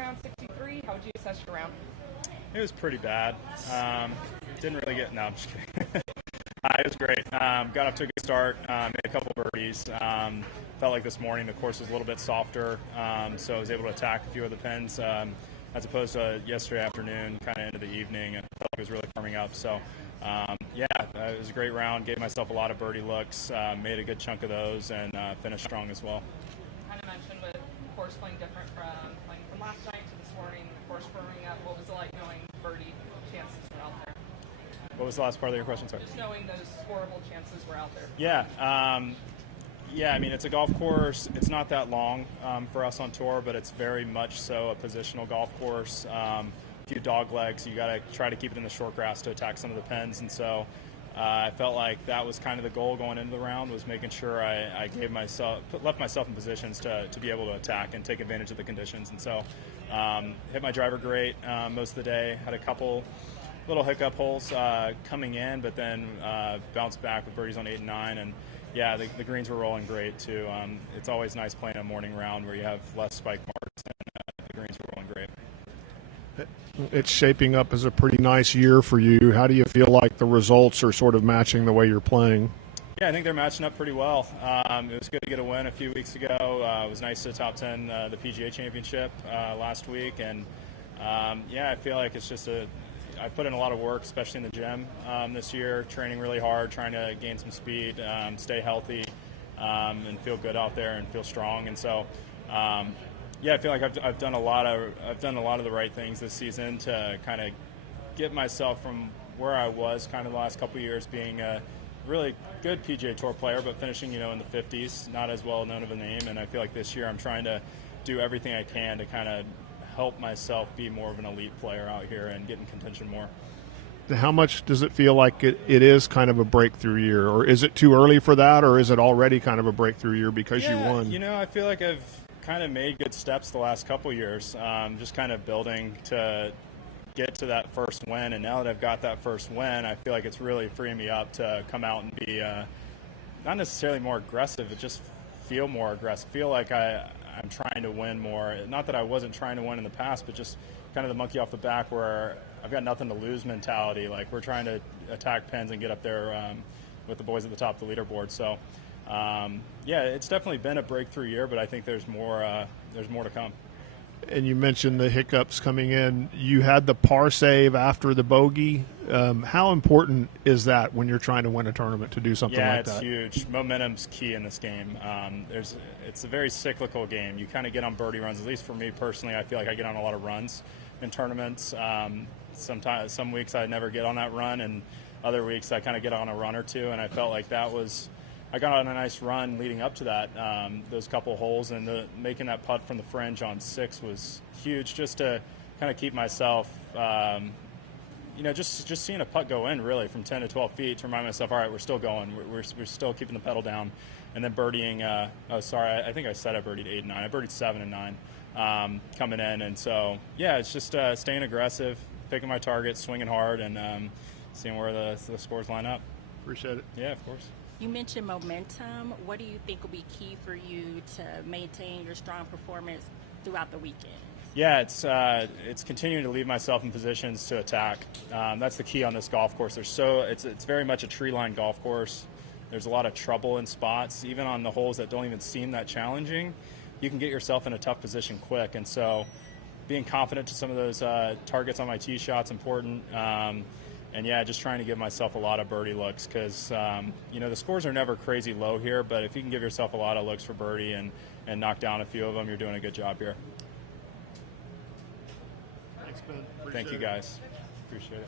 around 63. How would you assess your round? It was pretty bad. Didn't really get. No, I'm just kidding. It was great. Got off to a good start. Made a couple birdies. Felt like this morning the course was a little bit softer, so I was able to attack a few of the pins as opposed to yesterday afternoon, kind of into the evening, and felt like it was really firming up. So, it was a great round. Gave myself a lot of birdie looks. Made a good chunk of those, and finished strong as well. Kind of mentioned with the course playing different from playing from last night to this morning, the course firming up. What was it like knowing birdie chances were out there? What was the last part of your question? Sorry. Just knowing those scoreable chances were out there. Yeah. I mean, it's a golf course. It's not that long for us on tour, but it's very much so a positional golf course. A few dog legs. You got to try to keep it in the short grass to attack some of the pins. And so I felt like that was kind of the goal going into the round, was making sure I left myself in positions to be able to attack and take advantage of the conditions. And so hit my driver great most of the day. Had a couple little hiccup holes coming in, but then bounced back with birdies on 8 and 9. And yeah, the greens were rolling great too. It's always nice playing a morning round where you have less spike marks, and the greens were rolling great. It's shaping up as a pretty nice year for you. How do you feel like the results are sort of matching the way you're playing? Yeah, I think they're matching up pretty well. It was good to get a win a few weeks ago. It was nice to top 10 the PGA Championship last week, and I feel like it's just I put in a lot of work, especially in the gym this year, training really hard, trying to gain some speed, stay healthy, and feel good out there and feel strong. And so, I feel like I've done a lot of the right things this season to kind of get myself from where I was kind of the last couple of years, being a really good PGA Tour player, but finishing in the 50s, not as well known of a name. And I feel like this year I'm trying to do everything I can to kind of help myself be more of an elite player out here and get in contention more. How much does it feel like it is kind of a breakthrough year, or is it too early for that, or is it already kind of a breakthrough year because you won? I feel like I've kind of made good steps the last couple years, just kind of building to get to that first win. And now that I've got that first win, I feel like it's really freeing me up to come out and be not necessarily more aggressive, but just feel more aggressive, feel like I'm trying to win more. Not that I wasn't trying to win in the past, but just kind of the monkey off the back where I've got nothing to lose mentality. Like, we're trying to attack pins and get up there with the boys at the top of the leaderboard. So, it's definitely been a breakthrough year, but I think there's more to come. And you mentioned the hiccups coming in. You had the par save after the bogey. How important is that when you're trying to win a tournament to do something like that? Yeah, it's huge. Momentum's key in this game. It's a very cyclical game. You kind of get on birdie runs. At least for me personally, I feel like I get on a lot of runs in tournaments. Sometimes, some weeks I never get on that run, and other weeks I kind of get on a run or two. And I felt like I got on a nice run leading up to that, those couple holes, and making that putt from the fringe on 6 was huge, just to kind of keep myself, just seeing a putt go in really from 10 to 12 feet to remind myself, all right, we're still going, we're still keeping the pedal down, and then birdieing. I think I said I birdied 8 and 9. I birdied 7 and 9 coming in, and so it's just staying aggressive, picking my targets, swinging hard, and seeing where the scores line up. Appreciate it. Yeah, of course. You mentioned momentum. What do you think will be key for you to maintain your strong performance throughout the weekend? Yeah, it's continuing to leave myself in positions to attack. That's the key on this golf course. It's very much a tree-lined golf course. There's a lot of trouble in spots, even on the holes that don't even seem that challenging. You can get yourself in a tough position quick, and so being confident to some of those targets on my tee shot's important. And just trying to give myself a lot of birdie looks, because the scores are never crazy low here, but if you can give yourself a lot of looks for birdie and knock down a few of them, you're doing a good job here. Thanks, Ben. Thank you, guys. Appreciate it.